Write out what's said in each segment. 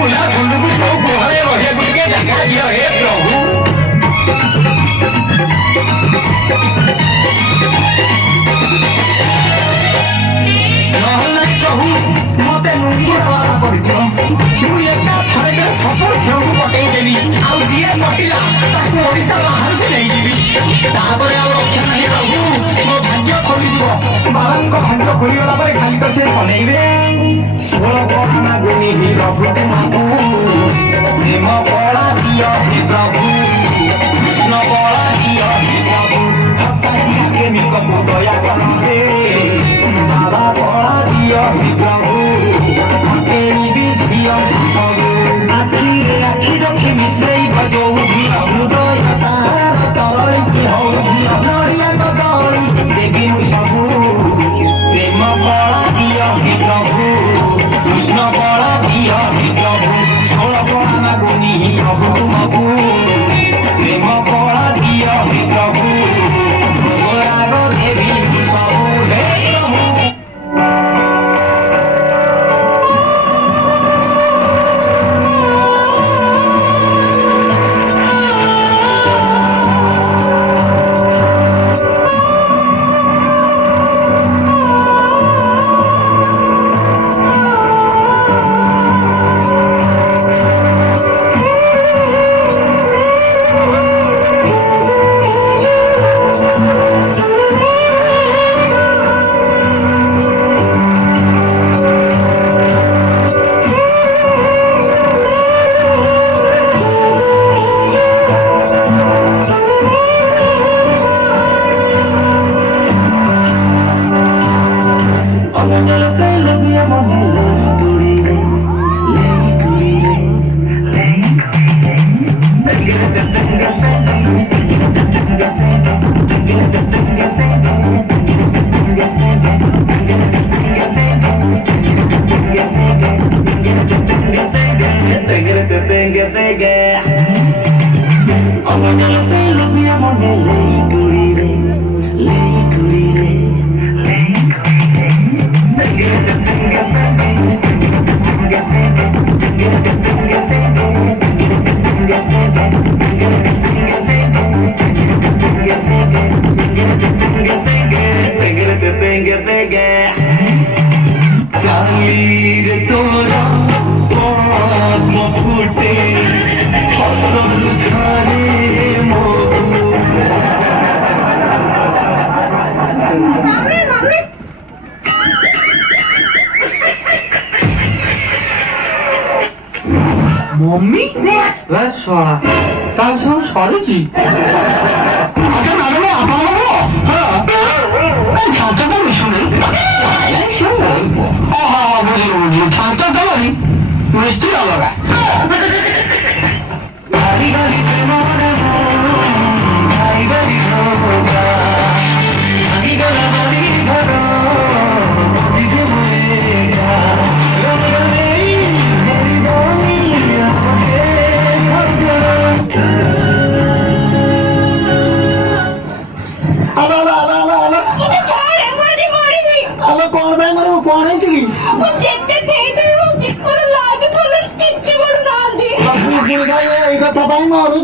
पुला सुंदर को गुहारे रहे गुटके जगह दिया हे प्रभु नहले प्रभु मते नुंगु वाला पड़ियो तू एका थरे सफल छेउ पटै देबी आ दिए मटिला ताको ओडिसा बाहर को नै दिबी तापरे आ रक्षा नाही प्रभु मो भाग्य खोली दिबो बाबांको भाग्य खोली वाला परे खाली तो से बनेइबे 16 कोना गुनी ही प्रभु तुमको प्रेम बड़ा दियो हे प्रभु कृष्ण बड़ा दियो हे प्रभु भक्ता सिया के निको दया करे बाबा बड़ा दियो हे प्रभु तेरी भी दियो सब आखी रखी मिश्रई भजो भी हृदय तार तोई की हो नरिया गदई देवी सबु प्रेम बड़ा दियो हे प्रभु कृष्ण बड़ा दियो हे प्रभु 16 बड़ा गुनी प्रभु तुमको प्रेम बड़ा दियो हे प्रभु राग देवी सबु हे प्रभु मम्मी सोना तार सब सरुची अच्छा मैडम आप छात्र तो मिशुने हाँ बुझे छात्र तो नहीं मिस्त्री अलग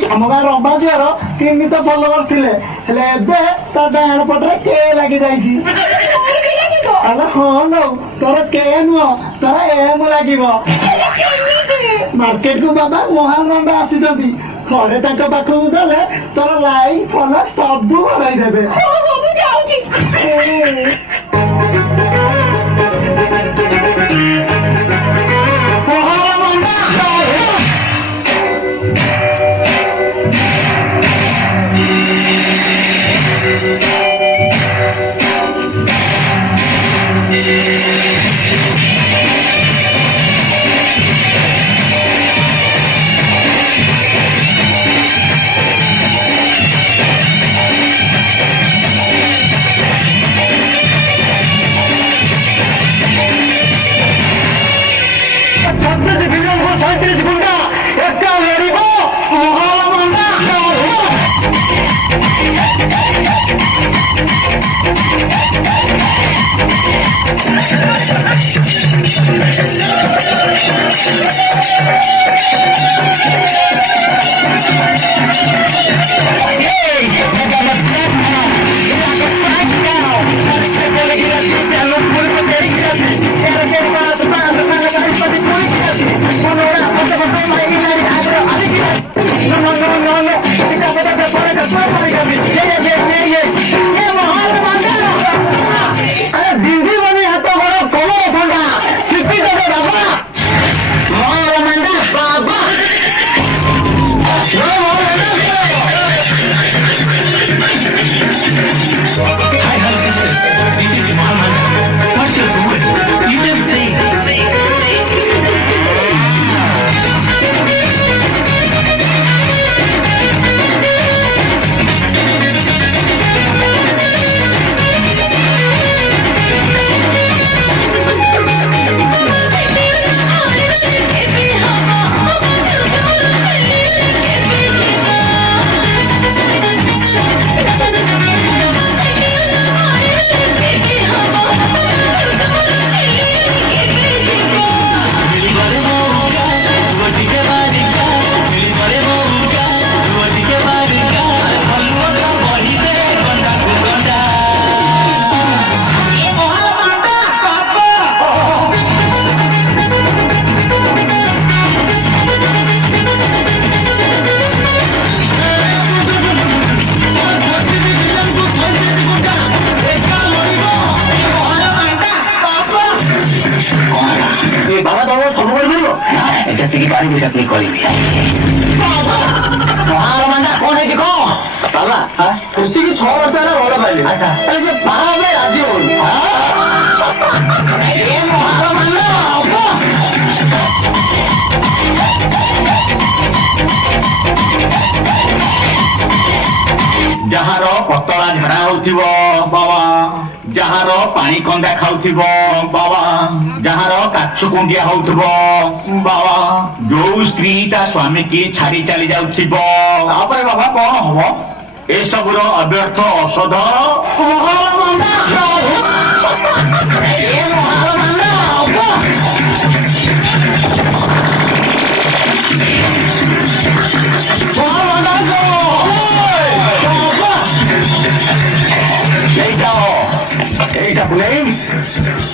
आम गाँ रंबा झीर 300 फॉलोअर्स थे डाण पटे के लगी हाँ लो तोर के नुह तोर एम लगे मार्केट को बाबा महान रंबा आसी थोड़े पाखक गले तोर लाइक फॉलो सब बढ़ाई देवे Thank you. ଯେତିକି ପାରିବି ସେତିକି କରିବି। ମହାରମାଣ୍ଡା କଣ ହେଇଛି କଣ ବାବା କୃଷିକି 6 ବର୍ଷ ହେଲା ଭଲ ପାଇଲି ସେ ବାହା ହେବେ ରାଜି ହଉନି। ଯାହାର ପତଳା ଝାଡା ହଉଥିବ ବାବା, ଯାହାର ପାଣି କନ୍ଦା ଖାଉଥିବ ବାବା, ଯାହାର କାଛୁ କୁଣ୍ଡିଆ ହଉଥିବ ବାବା, ଯୋଉ ସ୍ତ୍ରୀ ତା ସ୍ୱାମୀ କି ଛାଡି ଚାଲି ଯାଉଥିବ ତାପରେ ବାବା କଣ ହବ? ଏସବୁର ଅବ୍ୟର୍ଥ ଔଷଧ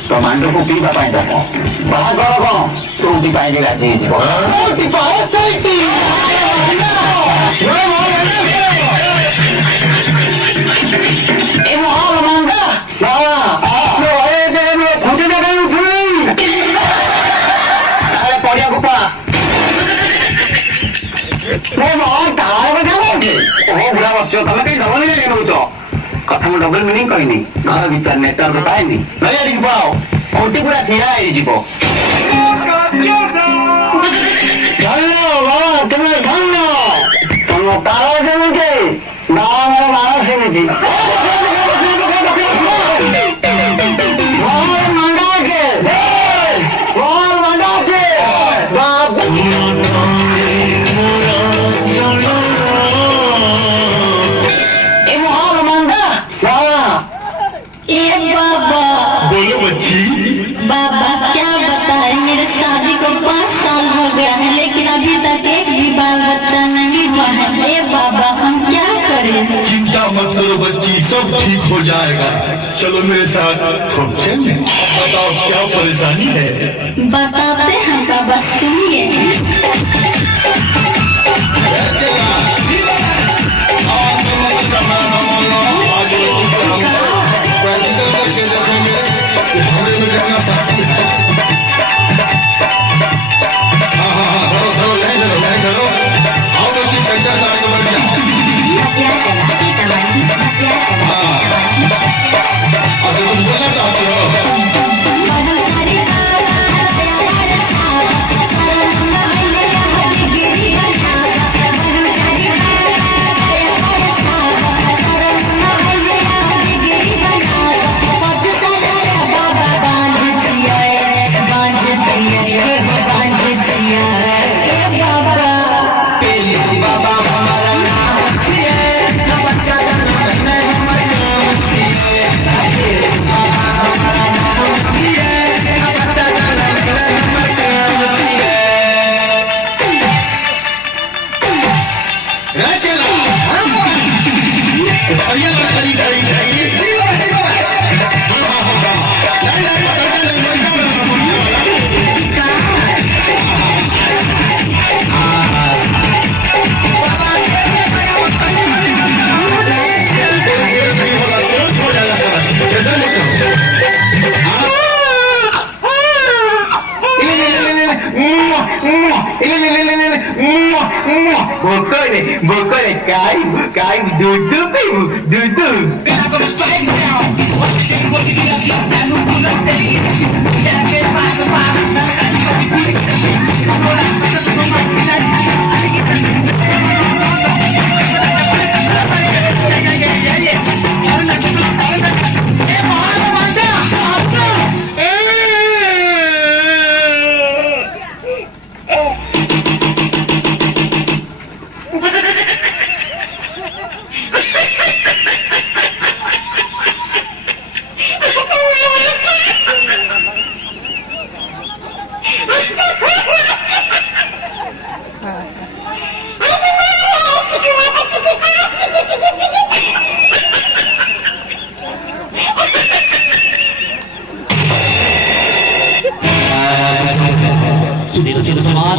तो मांडो को पीवा पाई दब बाहागर कौन तोटी पाई राजी पड़िया गुपा बुढ़ा बस तुम कहीं डबल मिनिंग नौच कथा मु डबल मिनिंग कहनी घर भीतर नेटवर्क पाएनि नैयाड़ी पाओ खुंटी पूरा छिड़ा हो तुम धन तुम तार सेमती ना मोर मान सेमती बाबा क्या बताएं, मेरे शादी को 5 साल हो गया है लेकिन अभी तक एक भी बाल बच्चा नहीं हुआ है। ए बाबा हम क्या करें? चिंता मत करो बच्ची, सब ठीक हो जाएगा। चलो मेरे साथ खूब चलें। बताओ क्या परेशानी है? बताते हैं बाबा, सुनिए। Bokole kai dudu baby dudu.